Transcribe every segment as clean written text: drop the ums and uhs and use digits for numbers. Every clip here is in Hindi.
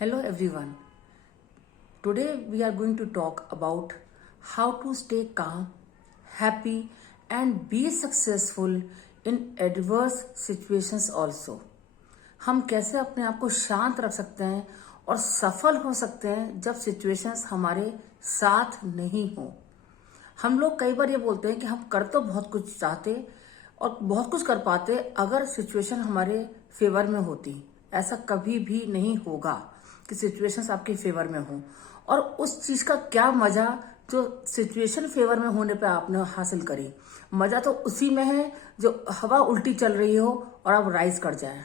Hello everyone. Today we are going to talk about how to stay calm, happy and be successful in adverse situations also. हम कैसे अपने आप को शांत रख सकते हैं और सफल हो सकते हैं जब सिचुएशंस हमारे साथ नहीं हो। हम लोग कई बार ये बोलते हैं कि हम कर तो बहुत कुछ चाहते और बहुत कुछ कर पाते अगर सिचुएशन हमारे फेवर में होती। ऐसा कभी भी नहीं होगा कि सिचुएशंस आपके फेवर में हो। और उस चीज का क्या मजा जो सिचुएशन फेवर में होने पे आपने हासिल करी। मजा तो उसी में है जो हवा उल्टी चल रही हो और आप राइज कर जाए।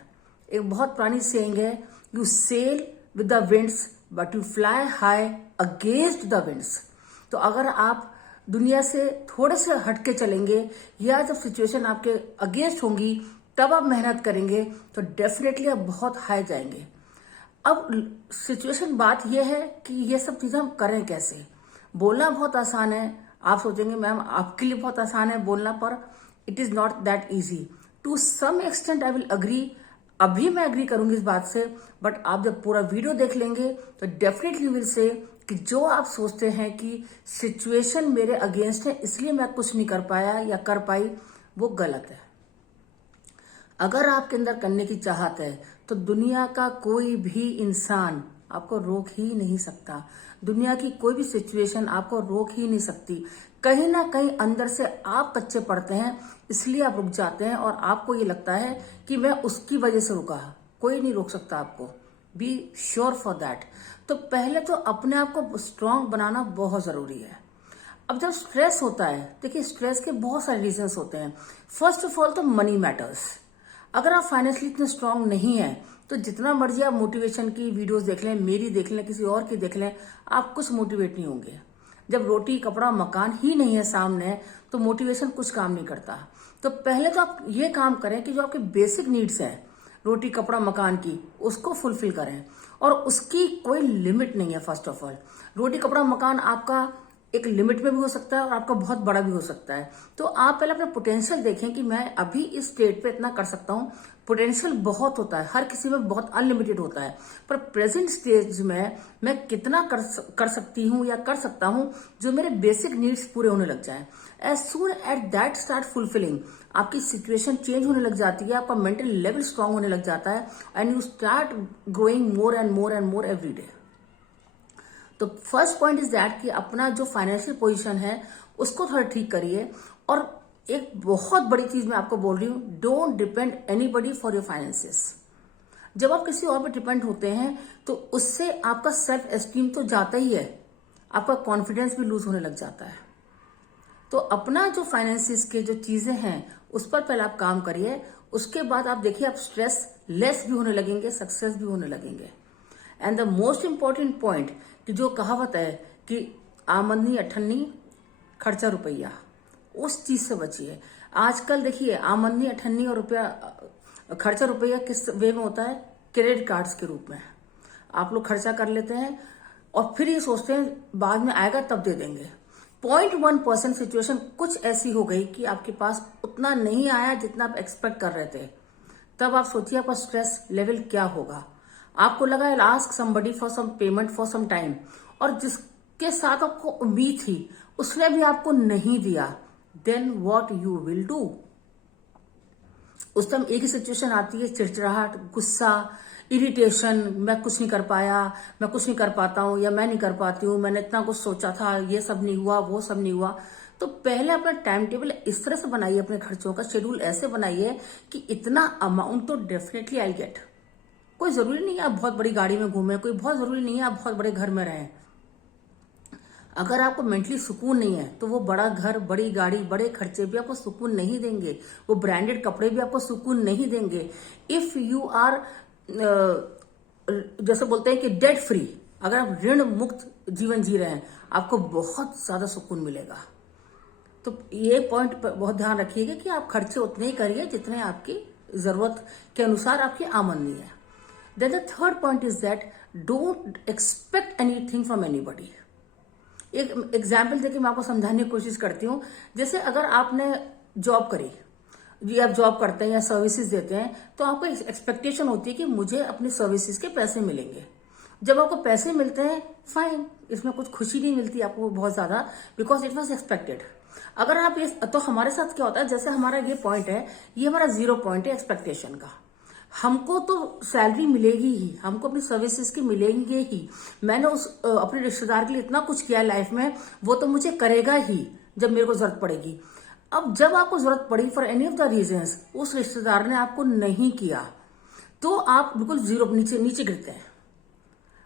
एक बहुत पुरानी सेइंग है, you sail with the winds but you fly high against the winds. तो अगर आप दुनिया से थोड़े से हटके चलेंगे या जब सिचुएशन आपके अगेंस्ट होंगी तब आप मेहनत करेंगे तो डेफिनेटली आप बहुत हाई जाएंगे। अब सिचुएशन बात यह है कि ये सब चीजें हम करें कैसे। बोलना बहुत आसान है। आप सोचेंगे मैम आपके लिए बहुत आसान है बोलना, पर it is not that easy. To some extent I will agree. अभी मैं अग्री करूंगी इस बात से, बट आप जब पूरा वीडियो देख लेंगे तो डेफिनेटली विल से कि जो आप सोचते हैं कि सिचुएशन मेरे अगेंस्ट है इसलिए मैं कुछ नहीं कर पाया या कर पाई, वो गलत है। अगर आपके अंदर करने की चाहत है तो दुनिया का कोई भी इंसान आपको रोक ही नहीं सकता। दुनिया की कोई भी सिचुएशन आपको रोक ही नहीं सकती। कहीं ना कहीं अंदर से आप कच्चे पड़ते हैं इसलिए आप रुक जाते हैं और आपको ये लगता है कि मैं उसकी वजह से रुका। कोई नहीं रोक सकता आपको, बी श्योर फॉर दैट। तो पहले तो अपने आप को स्ट्रांग बनाना बहुत जरूरी है। अब जब स्ट्रेस होता है, देखिए स्ट्रेस के बहुत सारे रीजंस होते हैं। फर्स्ट ऑफ ऑल तो मनी मैटर्स। अगर आप फाइनेंशियली इतने स्ट्रांग नहीं है तो जितना मर्जी आप मोटिवेशन की वीडियोस देख लें, मेरी देख लें, किसी और की देख लें, आप कुछ मोटिवेट नहीं होंगे। जब रोटी कपड़ा मकान ही नहीं है सामने तो मोटिवेशन कुछ काम नहीं करता। तो पहले तो आप ये काम करें कि जो आपके बेसिक नीड्स हैं रोटी कपड़ा मकान की, उसको फुलफिल करें। और उसकी कोई लिमिट नहीं है। फर्स्ट ऑफ ऑल रोटी कपड़ा मकान आपका एक लिमिट में भी हो सकता है और आपका बहुत बड़ा भी हो सकता है। तो आप पहले अपना पोटेंशियल देखें कि मैं अभी इस स्टेट पे इतना कर सकता हूँ। पोटेंशियल बहुत होता है, हर किसी में बहुत अनलिमिटेड होता है, पर प्रेजेंट स्टेज में मैं कितना कर सकती हूँ या कर सकता हूँ जो मेरे बेसिक नीड्स पूरे होने लग जाए। As soon at that start fulfilling, आपकी सिचुएशन चेंज होने लग जाती है, आपका मेंटल लेवल स्ट्रांग होने लग जाता है and you start growing more and more and more every day. तो फर्स्ट पॉइंट इज दैट कि अपना जो फाइनेंशियल पोजीशन है उसको थोड़ा ठीक करिए। और एक बहुत बड़ी चीज मैं आपको बोल रही हूं, don't depend anybody for your finances. जब आप किसी और पे डिपेंड होते हैं तो उससे आपका सेल्फ एस्टीम तो जाता ही है, आपका कॉन्फिडेंस भी लूज होने लग जाता है। तो अपना जो फाइनेंसिस के जो चीजें हैं उस पर पहले आप काम करिए। उसके बाद आप देखिए आप स्ट्रेस लेस भी होने लगेंगे, सक्सेस भी होने लगेंगे। And the most important point कि जो कहावत है कि आमदनी अठन्नी खर्चा रुपया, उस चीज से बचिए। आजकल देखिए आमदनी अठन्नी और रुपया खर्चा रुपया किस वे में होता है, क्रेडिट कार्ड्स के रूप में। आप लोग खर्चा कर लेते हैं और फिर ये सोचते हैं बाद में आएगा तब दे देंगे। 0.1% सिचुएशन कुछ ऐसी हो गई कि आपके पास उतना नहीं आया जितना आप एक्सपेक्ट कर रहे थे, तब आप सोचिए आपका स्ट्रेस लेवल क्या होगा। आपको लगा ask somebody for some payment for some time, और जिसके साथ आपको उम्मीद थी उसने भी आपको नहीं दिया, then what you will do. उस टाइम एक ही सिचुएशन आती है, चिड़चिड़ाहट, गुस्सा, इरिटेशन, मैं कुछ नहीं कर पाया, मैं कुछ नहीं कर पाता हूं या मैं नहीं कर पाती हूँ, मैंने इतना कुछ सोचा था, ये सब नहीं हुआ, वो सब नहीं हुआ। तो पहले अपना टाइम टेबल इस तरह से बनाइए, अपने खर्चों का शेड्यूल ऐसे बनाइए कि इतना अमाउंट तो डेफिनेटली आई गेट। कोई जरूरी नहीं है आप बहुत बड़ी गाड़ी में घूमें, कोई बहुत जरूरी नहीं है आप बहुत बड़े घर में रहें। अगर आपको मेंटली सुकून नहीं है तो वो बड़ा घर, बड़ी गाड़ी, बड़े खर्चे भी आपको सुकून नहीं देंगे, वो ब्रांडेड कपड़े भी आपको सुकून नहीं देंगे। इफ यू आर जैसे बोलते हैं कि डेट फ्री, अगर आप ऋण मुक्त जीवन जी रहे हैं आपको बहुत ज्यादा सुकून मिलेगा। तो ये पॉइंट बहुत ध्यान रखिएगा कि आप खर्चे उतने ही करिए जितने आपकी जरूरत के अनुसार आपकी आमदनी है। Then the third point is that don't expect anything from anybody. एक एग्जाम्पल देके मैं आपको समझाने की कोशिश करती हूँ। जैसे अगर आपने जॉब करी, जी आप जॉब करते हैं या सर्विसेज देते हैं, तो आपको एक्सपेक्टेशन होती है कि मुझे अपनी सर्विसेज के पैसे मिलेंगे। जब आपको पैसे मिलते हैं फाइन, इसमें कुछ खुशी नहीं मिलती आपको बहुत ज्यादा, बिकॉज इट वॉज एक्सपेक्टेड। अगर आप ये, तो हमारे साथ क्या होता है, जैसे हमारा ये पॉइंट है, ये हमारा 0 पॉइंट है एक्सपेक्टेशन का। हमको तो सैलरी मिलेगी ही, हमको अपनी सर्विसेज की मिलेंगे ही। मैंने उस अपने रिश्तेदार के लिए इतना कुछ किया है लाइफ में, वो तो मुझे करेगा ही जब मेरे को जरूरत पड़ेगी। अब जब आपको जरूरत पड़ी for any of the reasons, उस रिश्तेदार ने आपको नहीं किया, तो आप बिल्कुल जीरो नीचे नीचे गिरते हैं।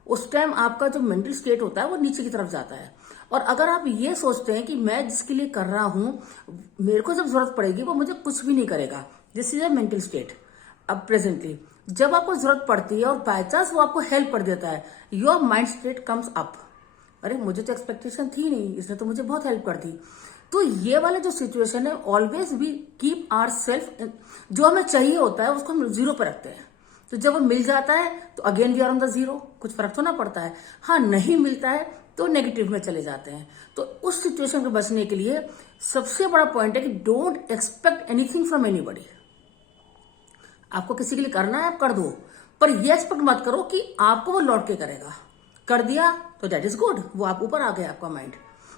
उस टाइम आपका जो मेंटल स्टेट होता है वो नीचे की तरफ जाता है। और अगर आप ये सोचते हैं कि मैं जिसके लिए कर रहा हूं, मेरे को जब जरूरत पड़ेगी वो मुझे कुछ भी नहीं करेगा, this is a mental state. अब प्रेजेंटली जब आपको जरूरत पड़ती है और बाय चांस वो आपको हेल्प कर देता है, your mind state comes up, अरे मुझे तो एक्सपेक्टेशन थी नहीं, इसने तो मुझे बहुत हेल्प कर दी। तो ये वाला जो सिचुएशन है, always we keep our self, जो हमें चाहिए होता है उसको हम जीरो पर रखते हैं। तो जब वो मिल जाता है तो again we are on the zero, कुछ फर्क तो ना पड़ता है। हाँ, नहीं मिलता है तो नेगेटिव में चले जाते हैं। तो उस सिचुएशन को बचने के लिए सबसे बड़ा पॉइंट है कि don't expect anything from anybody. आपको किसी के लिए करना है, आप कर दो, पर ये एक्सपेक्ट मत करो कि आपको वो लौट के करेगा। कर दिया तो दैट इज गुड, वो आप ऊपर आ गया आपका माइंड,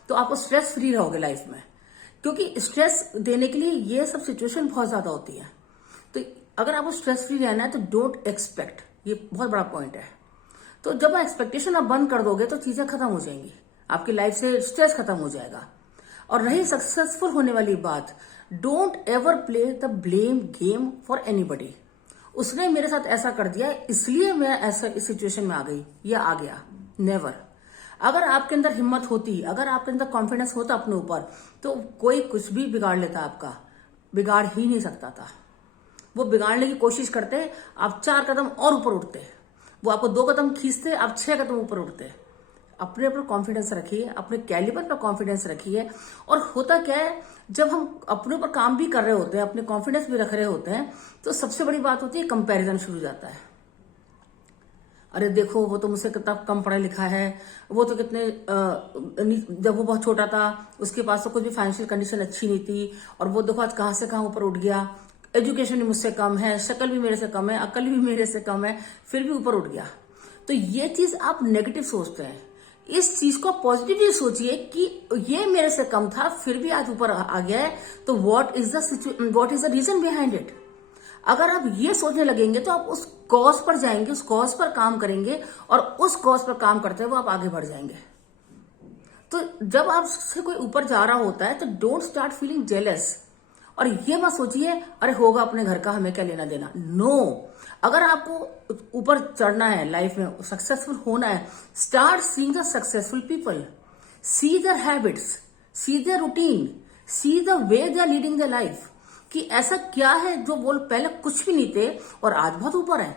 तो आपको स्ट्रेस फ्री रहोगे लाइफ में। क्योंकि स्ट्रेस देने के लिए ये सब सिचुएशन बहुत ज्यादा होती है। तो अगर आपको स्ट्रेस फ्री रहना है तो डोंट एक्सपेक्ट, ये बहुत बड़ा पॉइंट है। तो जब एक्सपेक्टेशन आप बंद कर दोगे तो चीजें खत्म हो जाएंगी, आपकी लाइफ से स्ट्रेस खत्म हो जाएगा। और रही सक्सेसफुल होने वाली बात, don't ever play the blame game for anybody. उसने मेरे साथ ऐसा कर दिया इसलिए मैं ऐसा इस सिचुएशन में आ गई या आ गया, नेवर। अगर आपके अंदर हिम्मत होती, अगर आपके अंदर कॉन्फिडेंस होता अपने ऊपर, तो कोई कुछ भी बिगाड़ लेता, आपका बिगाड़ ही नहीं सकता था। वो बिगाड़ने की कोशिश करते, आप 4 कदम और ऊपर उठते, वो आपको 2 कदम खींचते, आप 6 कदम ऊपर उठते। अपने ऊपर कॉन्फिडेंस रखिए, अपने कैलिबर पर कॉन्फिडेंस रखिए। और होता क्या है, जब हम अपने ऊपर काम भी कर रहे होते हैं, अपने कॉन्फिडेंस भी रख रहे होते हैं, तो सबसे बड़ी बात होती है कंपैरिजन शुरू हो जाता है। अरे देखो वो तो मुझसे कितना कम पढ़ा लिखा है, वो तो कितने जब वो बहुत छोटा था उसके पास तो कुछ भी फाइनेंशियल कंडीशन अच्छी नहीं थी, और वो देखो आज कहां से कहां ऊपर उठ गया। एजुकेशन भी मुझसे कम है, शक्ल भी मेरे से कम है, अकल भी मेरे से कम है, फिर भी ऊपर उठ गया। तो ये चीज आप नेगेटिव सोचते हैं। इस चीज को पॉजिटिवली सोचिए कि ये मेरे से कम था फिर भी आज ऊपर आ गया है, तो what is the reason behind it. अगर आप ये सोचने लगेंगे तो आप उस कॉज पर जाएंगे, उस कॉज पर काम करेंगे, और उस कॉज पर काम करते हुए आप आगे बढ़ जाएंगे। तो जब आपसे कोई ऊपर जा रहा होता है तो डोंट स्टार्ट फीलिंग जेलस, और ये मत सोचिए अरे होगा अपने घर का, हमें क्या लेना देना। नो, अगर आपको ऊपर चढ़ना है लाइफ में, सक्सेसफुल होना है, start seeing the successful people, see their habits, see their routine, see the way they are leading their life, कि ऐसा क्या है जो वो पहले कुछ भी नहीं थे और आज बहुत ऊपर है।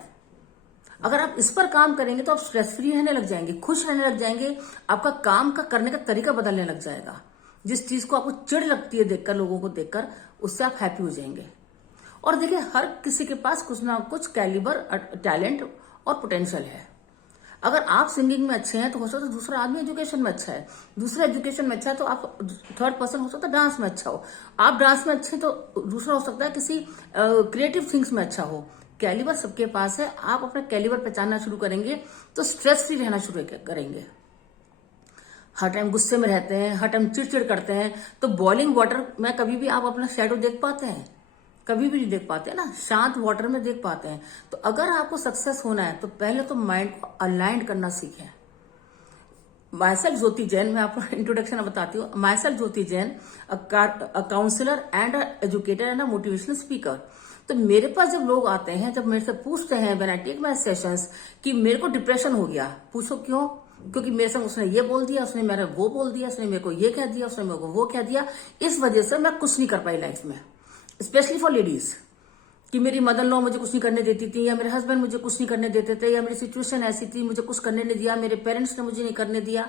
अगर आप इस पर काम करेंगे तो आप स्ट्रेस फ्री रहने लग जाएंगे, खुश रहने लग जाएंगे, आपका काम का करने का तरीका बदलने लग जाएगा। जिस चीज को आपको चिढ़ लगती है देखकर, लोगों को देखकर, उससे आप हैप्पी हो जाएंगे। और देखिए हर किसी के पास कुछ ना कुछ कैलिबर, टैलेंट और पोटेंशियल है। अगर आप सिंगिंग में अच्छे हैं तो हो सकता है दूसरा आदमी एजुकेशन में अच्छा है, दूसरा एजुकेशन में अच्छा है तो आप थर्ड पर्सन हो सकता है डांस में अच्छा हो, आप डांस में अच्छे तो दूसरा हो सकता है किसी क्रिएटिव थिंग्स में अच्छा हो। कैलिबर सबके पास है, आप अपना कैलिबर पहचानना शुरू करेंगे तो स्ट्रेस फ्री रहना शुरू करेंगे। हर टाइम गुस्से में रहते हैं, हर टाइम चिड़चिड़ करते हैं, तो बॉइलिंग वाटर में कभी भी आप अपना शैडो देख पाते हैं? कभी भी नहीं देख पाते ना, शांत वाटर में देख पाते हैं। तो अगर आपको सक्सेस होना है तो पहले तो माइंड को अलाइन करना सीखें। माई सेल्फ ज्योति जैन, मैं आपको इंट्रोडक्शन बताती हूँ। Myself Jyoti Jain, a counsellor and educator and a motivational speaker. तो मेरे पास जब लोग आते हैं, जब मेरे से पूछते हैं when I take my sessions कि मेरे को डिप्रेशन हो गया, पूछो क्यों? क्योंकि मेरे संग उसने ये बोल दिया, उसने मेरे वो बोल दिया, उसने मेरे को ये कह दिया, उसने मेरे को वो कह दिया, इस वजह से मैं कुछ नहीं कर पाई लाइफ में। स्पेशली फॉर लेडीज, कि मेरी मदर लॉ मुझे कुछ नहीं करने देती थी, या मेरे हस्बैंड मुझे कुछ नहीं करने देते थे, या मेरी सिचुएशन ऐसी थी मुझे कुछ करने नहीं दिया, मेरे पेरेंट्स ने मुझे नहीं करने दिया।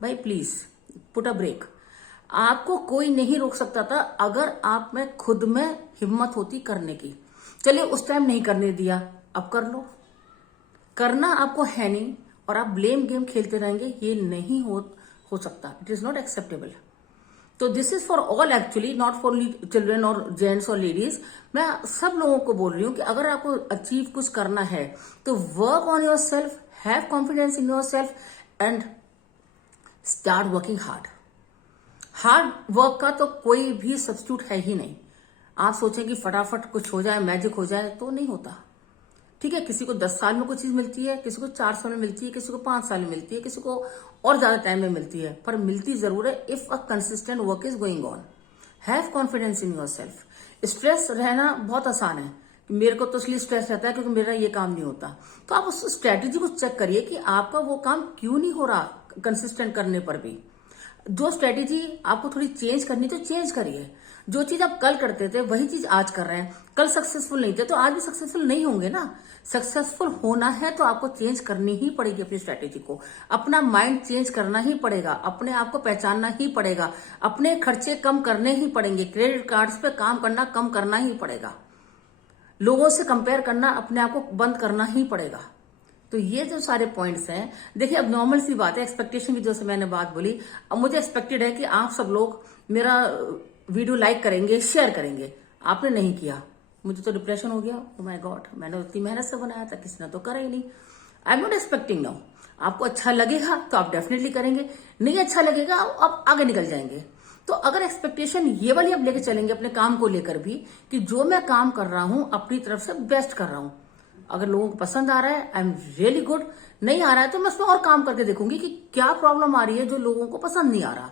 भाई प्लीज पुट अ ब्रेक। आपको कोई नहीं रोक सकता था अगर आप में खुद में हिम्मत होती करने की। चलिए उस टाइम नहीं करने दिया, अब कर लो। करना आपको है नहीं और आप ब्लेम गेम खेलते रहेंगे, ये नहीं हो सकता। It is not acceptable. तो this is for all actually, not for children और जेंट्स और लेडीज। मैं सब लोगों को बोल रही हूँ कि अगर आपको अचीव कुछ करना है तो work on your self, have confidence in your self and start working hard. Hard work का तो कोई भी सब्स्टिट्यूट है ही नहीं। आप सोचें कि फटाफट कुछ हो जाए, मैजिक हो जाए, तो नहीं होता। ठीक है, किसी को 10 साल में कोई चीज मिलती है, किसी को 4 साल में मिलती है, किसी को 5 साल में मिलती है, किसी को और ज्यादा टाइम में मिलती है, पर मिलती जरूर है if a consistent work is going on. Have confidence in your self. Stress रहना बहुत आसान है, मेरे को तो इसलिए स्ट्रेस रहता है क्योंकि मेरा ये काम नहीं होता। तो आप उस स्ट्रेटेजी को चेक करिए कि आपका वो काम क्यों नहीं हो रहा कंसिस्टेंट करने पर भी। जो स्ट्रेटेजी आपको थोड़ी चेंज करनी तो चेंज करिए। जो चीज आप कल करते थे वही चीज आज कर रहे हैं, कल सक्सेसफुल नहीं थे तो आज भी सक्सेसफुल नहीं होंगे ना। सक्सेसफुल होना है तो आपको चेंज करनी ही पड़ेगी अपनी स्ट्रेटेजी को, अपना माइंड चेंज करना ही पड़ेगा, अपने आप को पहचानना ही पड़ेगा, अपने खर्चे कम करने ही पड़ेंगे, क्रेडिट कार्ड्स पे काम करना कम करना ही पड़ेगा, लोगों से कंपेयर करना अपने आप को बंद करना ही पड़ेगा। तो ये जो सारे पॉइंट्स हैं, देखिए अब नॉर्मल सी बात है, एक्सपेक्टेशन की जो से मैंने बात बोली, अब मुझे एक्सपेक्टेड है कि आप सब लोग मेरा वीडियो लाइक करेंगे, शेयर करेंगे, आपने नहीं किया, मुझे तो डिप्रेशन हो गया। ओ माय गॉड, मैंने उतनी मेहनत से बनाया था, किसी ने तो करा ही नहीं। I am not expecting now. आपको अच्छा लगेगा तो आप डेफिनेटली करेंगे, नहीं अच्छा लगेगा आप आगे निकल जाएंगे। तो अगर एक्सपेक्टेशन ये वाली आप लेके चलेंगे अपने काम को लेकर भी, कि जो मैं काम कर रहा हूं अपनी तरफ से बेस्ट कर रहा हूं, अगर लोगों को पसंद आ रहा है आई एम रियली गुड, नहीं आ रहा है तो मैं उसमें और काम करके देखूंगी कि क्या प्रॉब्लम आ रही है जो लोगों को पसंद नहीं आ रहा।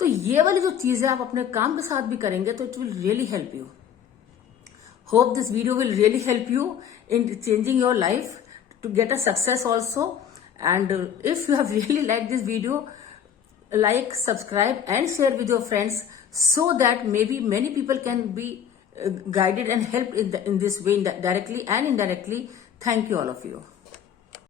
तो ये वाली जो चीज है आप अपने काम के साथ भी करेंगे तो it will really help you. Hope this video will really help you in changing your life to get a success also. And if you have really like this video, like, subscribe and share with your friends so that maybe many people can be guided and helped in this way directly and indirectly. Thank you all of you.